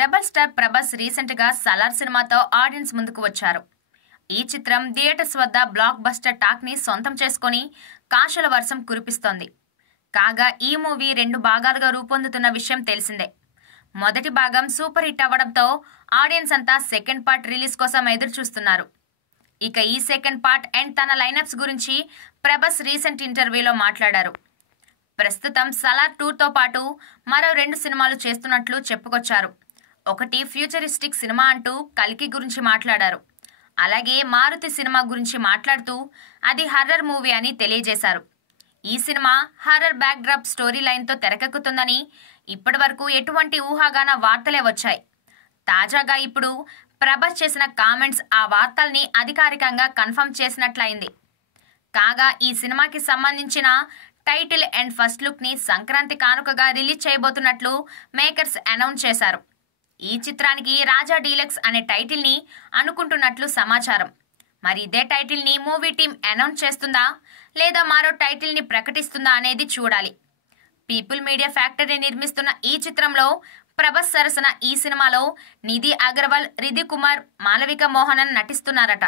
Rebel star Prabhas recent గా సలార్ సినిమాతో audience ముందుకు వచ్చారు. ఈ చిత్రం థియేటర్స్ వద్ద బ్లాక్ బస్టర్ టాక్ ని సొంతం చేసుకుని కాశల వర్షం కురిపిస్తోంది. కాగా ఈ మూవీ 2 భాగాలుగా రూపొందుతున్న విషయం తెలిసిందే. మొదటి భాగం సూపర్ హిట్ అవ్వడంతో ఆడియన్స్ అంతా సెకండ్ పార్ట్ రిలీజ్ కోసం ఎదురు చూస్తున్నారు. ఇక ఈ సెకండ్ పార్ట్ అండ్ తన లైనప్స్ గురించి ప్రభాస్ రీసెంట్ ఇంటర్వ్యూలో మాట్లాడారు. ప్రస్తుతం సలార్ 2తో పాటు మరో 2 సినిమాలు చేస్తున్నట్లు చెప్పుకొచ్చారు. ఒకటి ఫ్యూచరిస్టిక్ సినిమా అంటూ కల్కి గురించి మాట్లాడారు. అలాగే మారుతి సినిమా గురించి మాట్లాడుతూ అది హర్రర్ మూవీ అని తెలియజేశారు. ఈ సినిమా హర్రర్ బ్యాక్ డ్రాప్ స్టోరీ లైన్తో తెరకెక్కుతుందని ఇప్పటి వరకు ఎటువంటి ఊహాగాన వార్తలే వచ్చాయి. తాజాగా ఇప్పుడు ప్రభాస్ చేసిన కామెంట్స్ ఆ వార్తల్ని అధికారికంగా కన్ఫర్మ్ చేసినట్లయింది. కాగా ఈ సినిమాకి సంబంధించిన టైటిల్ అండ్ ఫస్ట్ లుక్ ని సంక్రాంతి కానుకగా రిలీజ్ చేయబోతున్నట్లు మేకర్స్ అనౌన్స్ చేశారు. ఈ చిత్రానికి రాజా డీలక్స్ అనే టైటిల్ ని అనుకుంటున్నట్లు సమాచారం. మరి ఇదే టైటిల్ ని మూవీ టీం అనౌన్స్ చేస్తుందా లేదా మరో టైటిల్ ని ప్రకటిస్తుందా అనేది చూడాలి. పీపుల్ మీడియా ఫ్యాక్టరీ నిర్మిస్తున్న ఈ చిత్రంలో ప్రభాస్ సరసన ఈ సినిమాలో నిధి అగర్వాల్, రిధి కుమార్, మాలవిక మోహనన్ నటిస్తున్నారట.